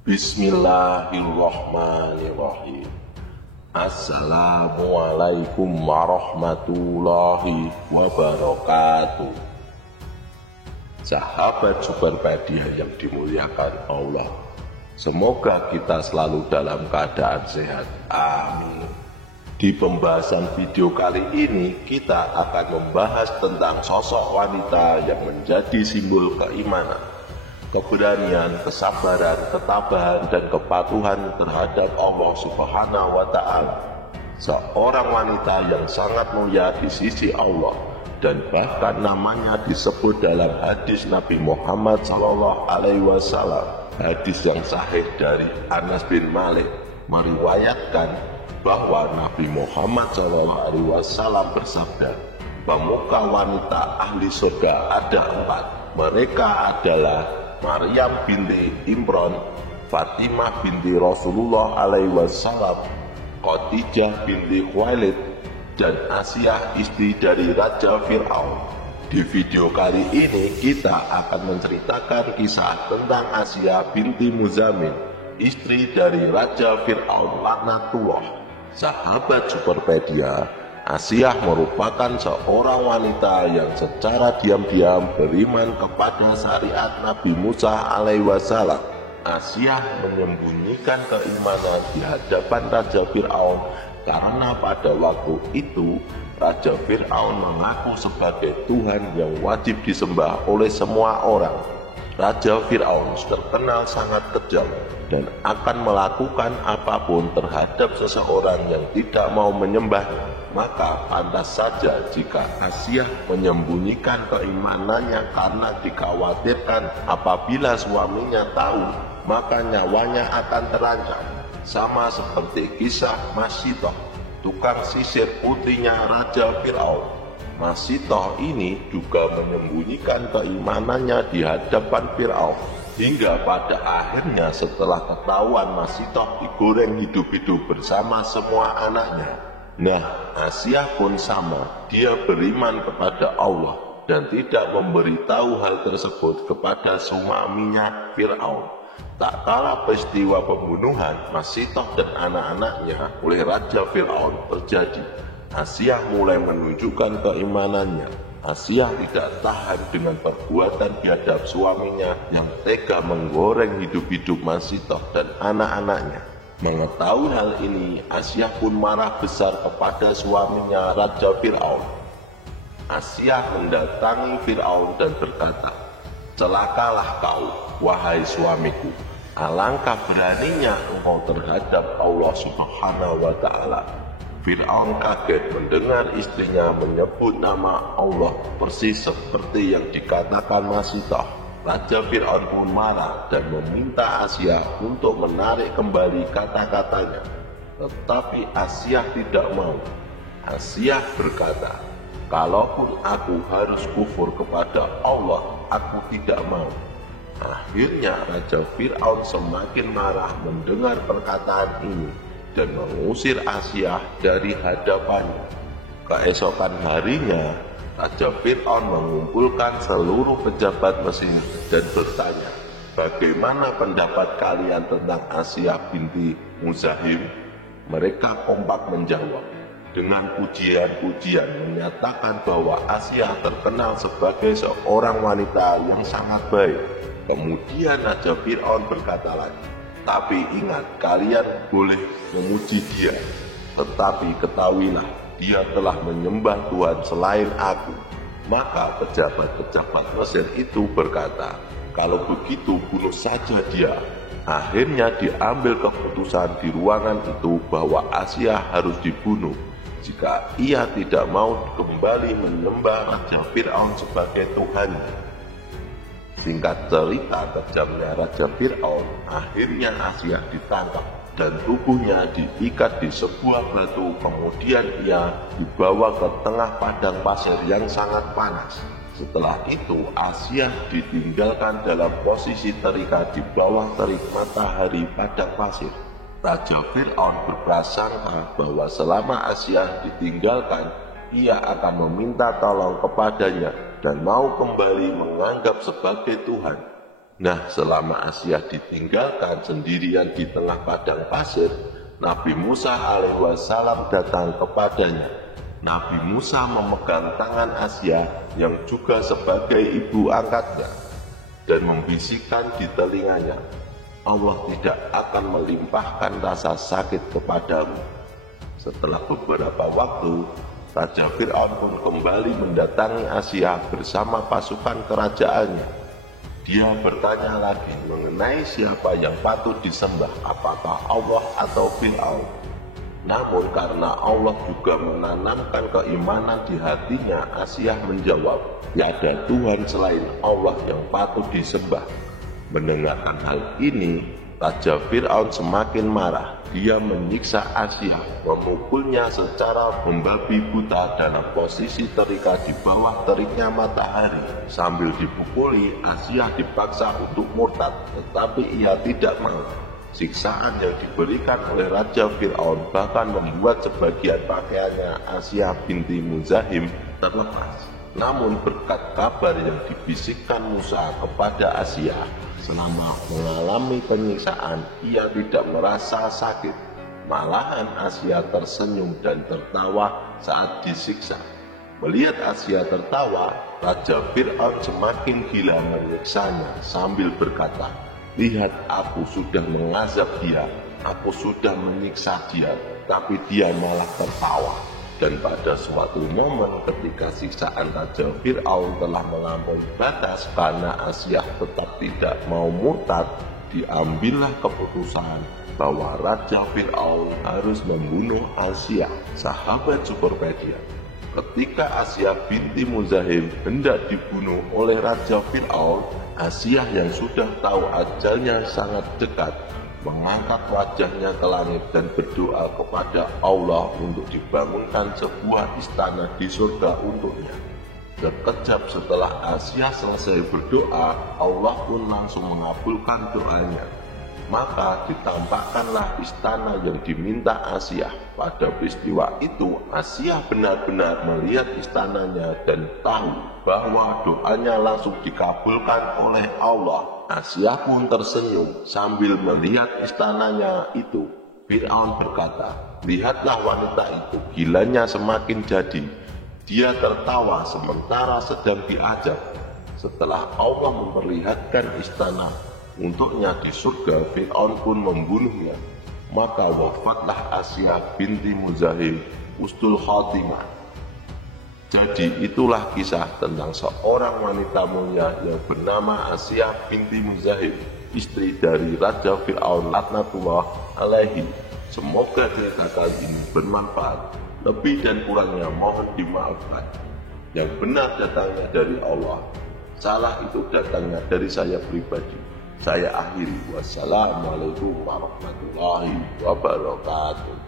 Bismillahirrahmanirrahim. Assalamualaikum warahmatullahi wabarakatuh. Sahabat Superpedia yang dimuliakan Allah, semoga kita selalu dalam keadaan sehat. Amin. Di pembahasan video kali ini kita akan membahas tentang sosok wanita yang menjadi simbol keimanan, keberanian, kesabaran, ketabahan, dan kepatuhan terhadap Allah Subhanahu wa Ta'ala. Seorang wanita yang sangat mulia di sisi Allah, dan bahkan namanya disebut dalam hadis Nabi Muhammad SAW. Hadis yang sahih dari Anas bin Malik meriwayatkan bahwa Nabi Muhammad SAW bersabda, pemuka wanita ahli surga ada 4. Mereka adalah Maryam binti Imran, Fatimah binti Rasulullah SAW, Khadijah binti Khuwailid, dan Asiyah istri dari Raja Fir'aun. Di video kali ini kita akan menceritakan kisah tentang Asiyah binti Muzamil, istri dari Raja Fir'aun laknatullah. Sahabat Superpedia, Asiyah merupakan seorang wanita yang secara diam-diam beriman kepada syariat Nabi Musa alaihissalam. Asiyah menyembunyikan keimanan di hadapan Raja Fir'aun karena pada waktu itu Raja Fir'aun mengaku sebagai Tuhan yang wajib disembah oleh semua orang. Raja Fir'aun terkenal sangat kejam dan akan melakukan apapun terhadap seseorang yang tidak mau menyembahnya. Maka pantas saja jika Asiyah menyembunyikan keimanannya karena dikhawatirkan apabila suaminya tahu maka nyawanya akan terancam. Sama seperti kisah Masitoh, tukang sisir putrinya Raja Fir'aun. Masitoh ini juga menyembunyikan keimanannya di hadapan Fir'aun, hingga pada akhirnya setelah ketahuan Masitoh digoreng hidup-hidup bersama semua anaknya. Nah, Asiyah pun sama, dia beriman kepada Allah dan tidak memberitahu hal tersebut kepada suaminya Fir'aun. Tak kala peristiwa pembunuhan Masitoh dan anak-anaknya oleh Raja Fir'aun terjadi, Asiyah mulai menunjukkan keimanannya. Asiyah tidak tahan dengan perbuatan biadab suaminya yang tega menggoreng hidup-hidup Masitoh dan anak-anaknya. Mengetahui hal ini, Asiyah pun marah besar kepada suaminya Raja Fir'aun. Asiyah mendatangi Fir'aun dan berkata, celakalah kau, wahai suamiku. Alangkah beraninya engkau terhadap Allah Subhanahu wa Ta'ala. Fir'aun kaget mendengar istrinya menyebut nama Allah persis seperti yang dikatakan Masitoh. Raja Fir'aun pun marah dan meminta Asiyah untuk menarik kembali kata-katanya. Tetapi Asiyah tidak mau. Asiyah berkata, kalaupun aku harus kufur kepada Allah, aku tidak mau. Akhirnya Raja Fir'aun semakin marah mendengar perkataan ini dan mengusir Asiyah dari hadapannya. Keesokan harinya, Raja Fir'aun mengumpulkan seluruh pejabat Mesir dan bertanya, bagaimana pendapat kalian tentang Asiyah binti Muzahim? Mereka kompak menjawab dengan pujian-pujian menyatakan bahwa Asiyah terkenal sebagai seorang wanita yang sangat baik. Kemudian Raja Fir'aun berkata lagi, tapi ingat, kalian boleh memuji dia, tetapi ketahuilah dia telah menyembah Tuhan selain aku. Maka pejabat-pejabat Mesir itu berkata, kalau begitu bunuh saja dia. Akhirnya diambil keputusan di ruangan itu bahwa Asiyah harus dibunuh jika ia tidak mau kembali menyembah Raja Fir'aun sebagai Tuhannya. Singkat cerita, kejamnya Raja Fir'aun, akhirnya Asiyah ditangkap dan tubuhnya diikat di sebuah batu. Kemudian ia dibawa ke tengah padang pasir yang sangat panas. Setelah itu Asiyah ditinggalkan dalam posisi terikat di bawah terik matahari padang pasir. Raja Fir'aun berprasangka bahwa selama Asiyah ditinggalkan, ia akan meminta tolong kepadanya dan mau kembali menganggap sebagai Tuhan. Nah, selama Asia ditinggalkan sendirian di tengah padang pasir, Nabi Musa alaihissalam datang kepadanya. Nabi Musa memegang tangan Asia yang juga sebagai ibu angkatnya dan membisikkan di telinganya, Allah tidak akan melimpahkan rasa sakit kepadamu. Setelah beberapa waktu, Raja Fir'aun pun kembali mendatangi Asia bersama pasukan kerajaannya. Dia bertanya lagi mengenai siapa yang patut disembah, apakah Allah atau Fir'aun. Namun karena Allah juga menanamkan keimanan di hatinya, Asia menjawab, tiada Tuhan selain Allah yang patut disembah. Mendengarkan hal ini, Raja Fir'aun semakin marah. Dia menyiksa Asia, memukulnya secara membabi buta dalam posisi terikat di bawah teriknya matahari. Sambil dipukuli, Asia dipaksa untuk murtad, tetapi ia tidak mau. Siksaan yang diberikan oleh Raja Fir'aun bahkan membuat sebagian pakaiannya Asia binti Muzahim terlepas. Namun berkat kabar yang dibisikkan Musa kepada Asia, selama mengalami penyiksaan, ia tidak merasa sakit. Malahan Asia tersenyum dan tertawa saat disiksa. Melihat Asia tertawa, Raja Fir'aun semakin gila menyiksanya sambil berkata, lihat, aku sudah mengazab dia, aku sudah menyiksa dia, tapi dia malah tertawa. Dan pada suatu momen ketika siksaan Raja Fir'aun telah melampaui batas karena Asia tetap tidak mau murtad, diambillah keputusan bahwa Raja Fir'aun harus membunuh Asia, sahabat Superpedia. Ketika Asia binti Muzahim hendak dibunuh oleh Raja Fir'aun, Asia yang sudah tahu ajalnya sangat dekat mengangkat wajahnya ke langit dan berdoa kepada Allah untuk dibangunkan sebuah istana di surga untuknya. Sekejap setelah Asia selesai berdoa, Allah pun langsung mengabulkan doanya. Maka ditampakkanlah istana yang diminta Asia. Pada peristiwa itu, Asia benar-benar melihat istananya dan tahu bahwa doanya langsung dikabulkan oleh Allah. Asia pun tersenyum sambil melihat istananya itu. Fir'aun berkata, lihatlah wanita itu, gilanya semakin jadi. Dia tertawa sementara sedang diajak. Setelah Allah memperlihatkan istana untuknya di surga, Fir'aun pun membunuhnya. Maka wafatlah Asia binti Muzahim ustul khotimah. Jadi itulah kisah tentang seorang wanita mulia yang bernama Asia binti Muzahim, istri dari Raja Fir'aun laknatullah alaihi. Semoga cerita kali ini bermanfaat. Lebih dan kurangnya mohon dimaafkan. Yang benar datangnya dari Allah, salah itu datangnya dari saya pribadi. Saya akhiri. Wassalamualaikum warahmatullahi wabarakatuh.